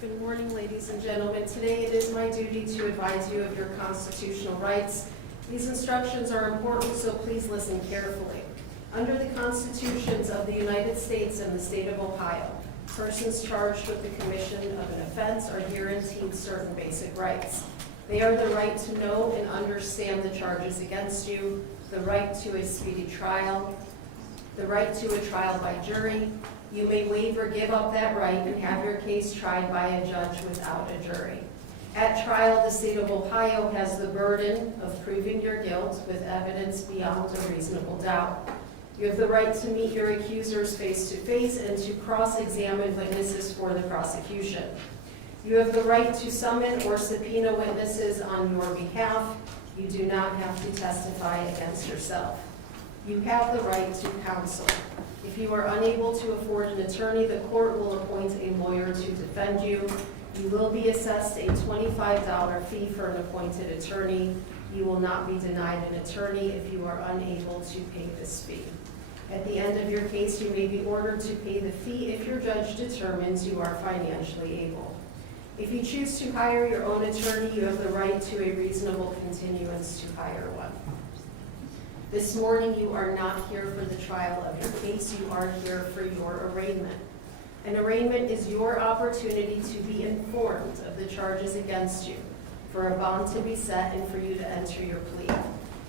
Good morning, ladies and gentlemen. Today it is my duty to advise you of your constitutional rights. These instructions are important, so please listen carefully. Under the constitutions of the United States and the state of Ohio, persons charged with the commission of an offense are guaranteed certain basic rights. They are the right to know and understand the charges against you, the right to a speedy trial, the right to a trial by jury. You may waive or give up that right and have your case tried by a judge without a jury. At trial, the state of Ohio has the burden of proving your guilt with evidence beyond a reasonable doubt. You have the right to meet your accusers face to face and to cross-examine witnesses for the prosecution. You have the right to summon or subpoena witnesses on your behalf. You do not have to testify against yourself. You have the right to counsel. If you are unable to afford an attorney, the court will appoint a lawyer to defend you. You will be assessed a $25 fee for an appointed attorney. You will not be denied an attorney if you are unable to pay this fee. At the end of your case, you may be ordered to pay the fee if your judge determines you are financially able. If you choose to hire your own attorney, you have the right to a reasonable continuance to hire one. This morning, you are not here for the trial of your case. You are here for your arraignment. An arraignment is your opportunity to be informed of the charges against you, for a bond to be set, and for you to enter your plea.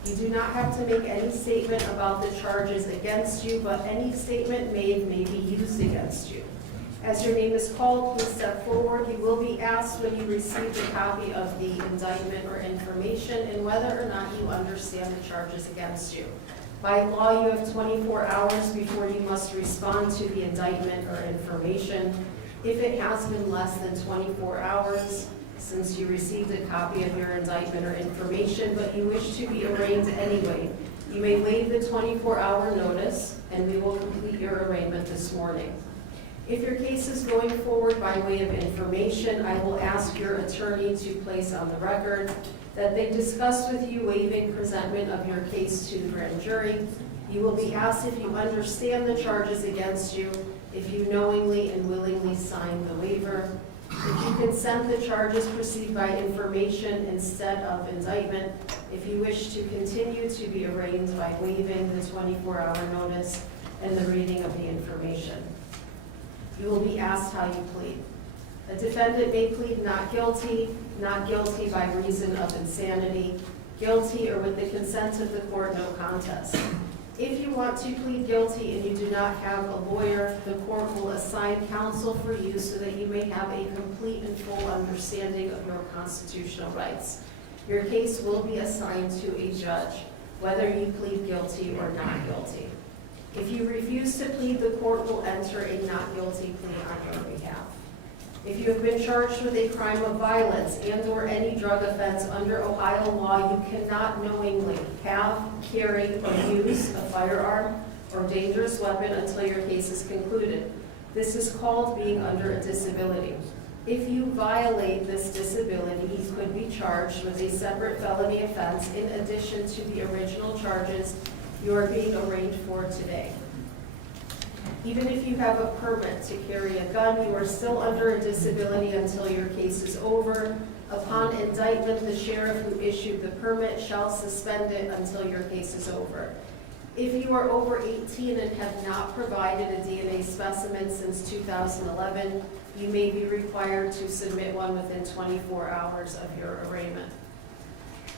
You do not have to make any statement about the charges against you, but any statement made may be used against you. As your name is called, please step forward. You will be asked when you receive a copy of the indictment or information and whether or not you understand the charges against you. By law, you have 24 hours before you must respond to the indictment or information. If it has been less than 24 hours since you received a copy of your indictment or information, but you wish to be arraigned anyway, you may waive the 24-hour notice and we will complete your arraignment this morning. If your case is going forward by way of information, I will ask your attorney to place on the record that they discussed with you waiving presentment of your case to the grand jury. You will be asked if you understand the charges against you, if you knowingly and willingly sign the waiver, if you consent the charges proceed by information instead of indictment, if you wish to continue to be arraigned by waiving the 24-hour notice and the reading of the information. You will be asked how you plead. A defendant may plead not guilty by reason of insanity, guilty, or with the consent of the court, no contest. If you want to plead guilty and you do not have a lawyer, the court will assign counsel for you so that you may have a complete and full understanding of your constitutional rights. Your case will be assigned to a judge, whether you plead guilty or not guilty. If you refuse to plead, the court will enter a not guilty plea on your behalf. If you have been charged with a crime of violence and/or any drug offense under Ohio law, you cannot knowingly have, carry, or use a firearm or dangerous weapon until your case is concluded. This is called being under a disability. If you violate this disability, you could be charged with a separate felony offense in addition to the original charges you are being arraigned for today. Even if you have a permit to carry a gun, you are still under a disability until your case is over. Upon indictment, the sheriff who issued the permit shall suspend it until your case is over. If you are over 18 and have not provided a DNA specimen since 2011, you may be required to submit one within 24 hours of your arraignment.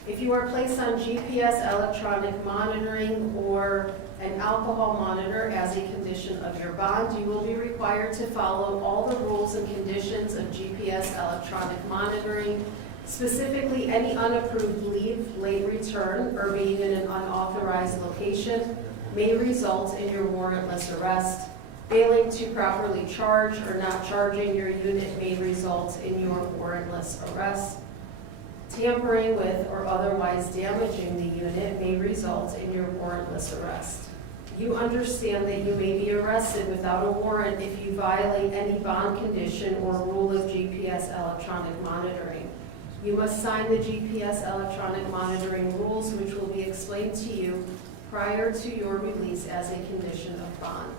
If you are placed on GPS electronic monitoring or an alcohol monitor as a condition of your bond, you will be required to follow all the rules and conditions of GPS electronic monitoring. Specifically, any unapproved leave, late return, or being in an unauthorized location may result in your warrantless arrest. Failing to properly charge or not charging your unit may result in your warrantless arrest. Tampering with or otherwise damaging the unit may result in your warrantless arrest. You understand that you may be arrested without a warrant if you violate any bond condition or rule of GPS electronic monitoring. You must sign the GPS electronic monitoring rules, which will be explained to you prior to your release as a condition of bond.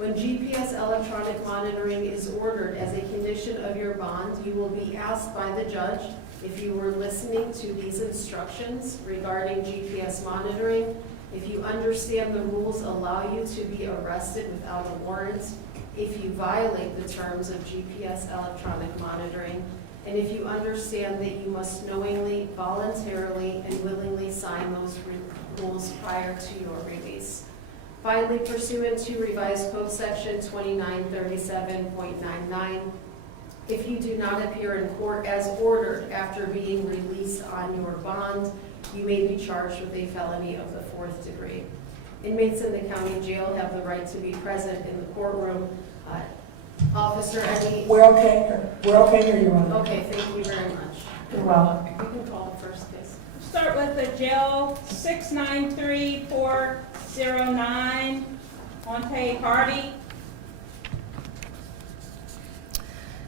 When GPS electronic monitoring is ordered as a condition of your bond, you will be asked by the judge if you were listening to these instructions regarding GPS monitoring, if you understand the rules allow you to be arrested without a warrant, if you violate the terms of GPS electronic monitoring, and if you understand that you must knowingly, voluntarily, and willingly sign those rules prior to your release. Finally, pursuant to revised code section 2937.99, if you do not appear in court as ordered after being released on your bond, you may be charged with a felony of the 4th degree. Inmates in the county jail have the right to be present in the courtroom. Officer, any... We're okay here, Your Honor. Okay, thank you very much. You're welcome. You can call the first case. Start with the jail 693409, Monte Hardy.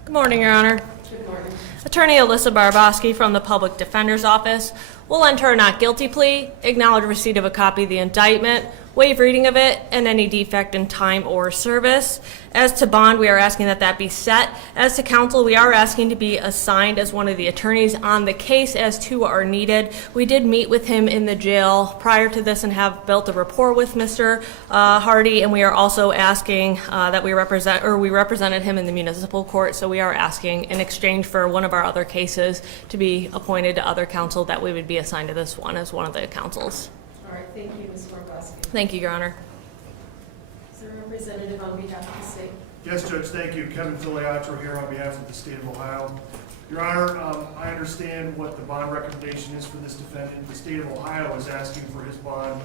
Good morning, Your Honor. Good morning. Attorney Alyssa Barboski from the Public Defender's Office will enter a not guilty plea, acknowledge receipt of a copy of the indictment, waive reading of it, and any defect in time or service. As to bond, we are asking that that be set. As to counsel, we are asking to be assigned as one of the attorneys on the case as two are needed. We did meet with him in the jail prior to this and have built a rapport with Mr. Hardy, and we are also asking that we represented him in the municipal court, so we are asking in exchange for one of our other cases to be appointed to other counsel that we would be assigned to this one as one of the counsels. All right, thank you, Ms. Barboski. Thank you, Your Honor. Is there a representative on behalf of the state? Yes, Judge, thank you. Kevin Filiatro here on behalf of the state of Ohio. Your Honor, I understand what the bond recommendation is for this defendant. The state of Ohio is asking for his bond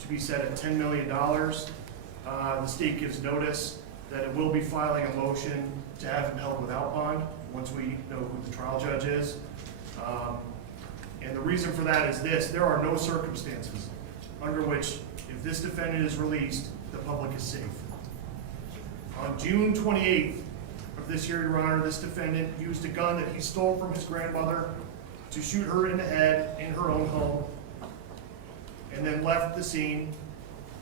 to be set at $10 million. The state gives notice that it will be filing a motion to have him held without bond once we know who the trial judge is. And the reason for that is this: there are no circumstances under which, if this defendant is released, the public is safe. On June 28th of this year, Your Honor, this defendant used a gun that he stole from his grandmother to shoot her in the head in her own home, and then left the scene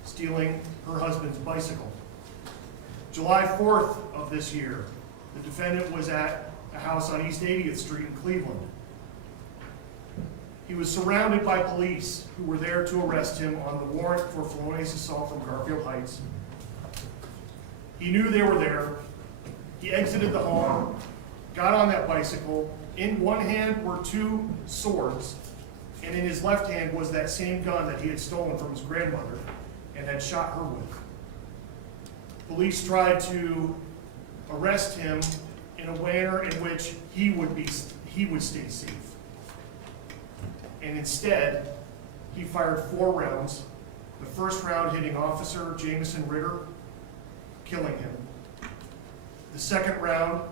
stealing her husband's bicycle. July 4th of this year, the defendant was at a house on East 80th Street in Cleveland. He was surrounded by police who were there to arrest him on the warrant for felonious assault from Garfield Heights. He knew they were there. He exited the home, got on that bicycle. In one hand were two swords, and in his left hand was that same gun that he had stolen from his grandmother and had shot her with. Police tried to arrest him in a manner in which he would stay safe. And instead, he fired 4 rounds, the first round hitting Officer Jamieson Ritter, killing him. The second round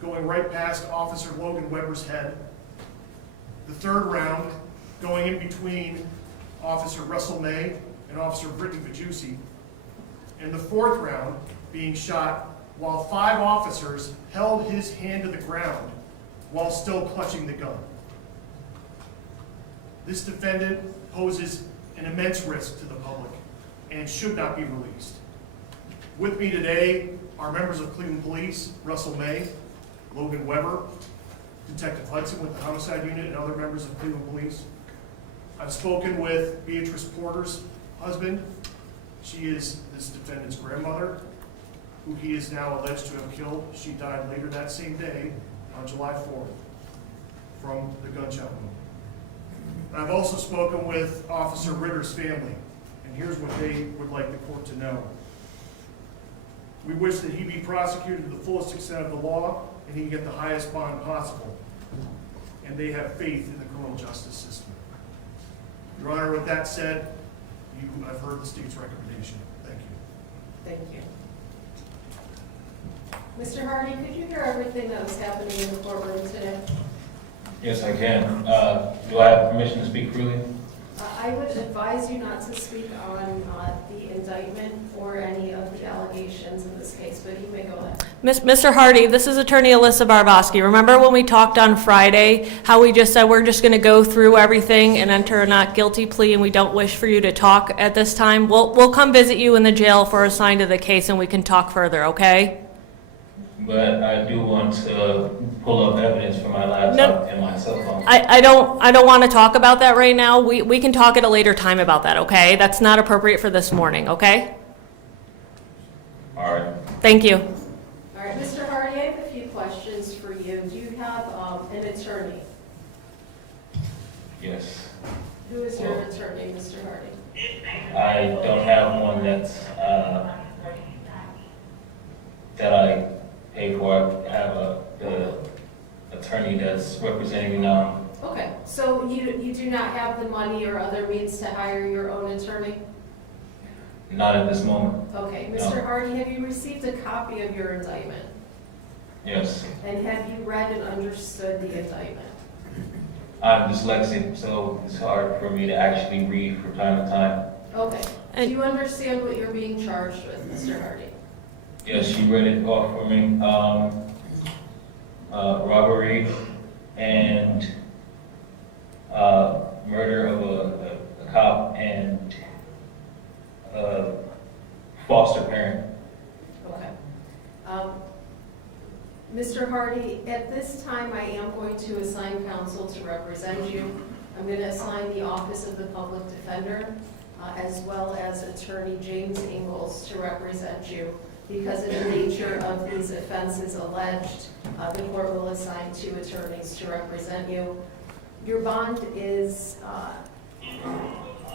going right past Officer Logan Weber's head. The third round going in between Officer Russell May and Officer Brittany Vajussi. And the fourth round being shot while 5 officers held his hand to the ground while still clutching the gun. This defendant poses an immense risk to the public and should not be released. With me today are members of Cleveland Police, Russell May, Logan Weber, Detective Hudson with the Homicide Unit, and other members of Cleveland Police. I've spoken with Beatrice Porter's husband. She is this defendant's grandmother, who he is now alleged to have killed. She died later that same day on July 4th from the gunshot wound. I've also spoken with Officer Ritter's family, and here's what they would like the court to know. We wish that he be prosecuted to the fullest extent of the law and he get the highest bond possible. And they have faith in the criminal justice system. Your Honor, with that said, I've heard the state's recommendation. Thank you. Thank you. Mr. Hardy, could you hear everything that was happening in the courtroom today? Yes, I can. Do I have permission to speak freely? I would advise you not to speak on the indictment or any of the allegations in this case, but you may go ahead. Mr. Hardy, this is Attorney Alyssa Barboski. Remember when we talked on Friday, how we just said we're just going to go through everything and enter a not guilty plea, and we don't wish for you to talk at this time? We'll come visit you in the jail for a sign to the case, and we can talk further, okay? But I do want to pull up evidence from my laptop and my cell phone. I don't want to talk about that right now. We can talk at a later time about that, okay? That's not appropriate for this morning, okay? All right. Thank you. All right, Mr. Hardy, I have a few questions for you. Do you have an attorney? Yes. Who is your attorney, Mr. Hardy? I don't have one that's, that I pay for. I have the attorney that's representing me now. Okay, so you do not have the money or other means to hire your own attorney? Not at this moment. Okay, No. Mr. Hardy, have you received a copy of your indictment? Yes. And have you read and understood the indictment? I'm dyslexic, so it's hard for me to actually read from time to time. Okay, do And- you understand what you're being charged with, Mr. Hardy? Yes, she read it off for me. Robbery and murder of a cop and foster parent. Okay. Mr. Hardy, at this time, I am going to assign counsel to represent you. I'm going to assign the Office of the Public Defender, as well as Attorney James Ingalls to represent you. Because of the nature of these offenses alleged, the court will assign 2 attorneys to represent you. Your bond is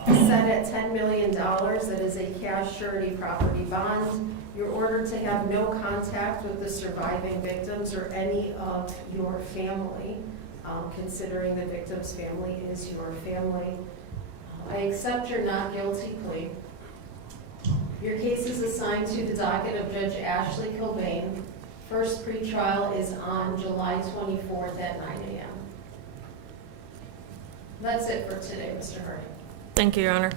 set at $10 million. That is a cash surety property bond. You're ordered to have no contact with the surviving victims or any of your family, considering the victim's family is your family. I accept your not guilty plea. Your case is assigned to the docket of Judge Ashley Cobain. First pretrial is on July 24th at 9 a.m. That's it for today, Mr. Hardy. Thank you, Your Honor.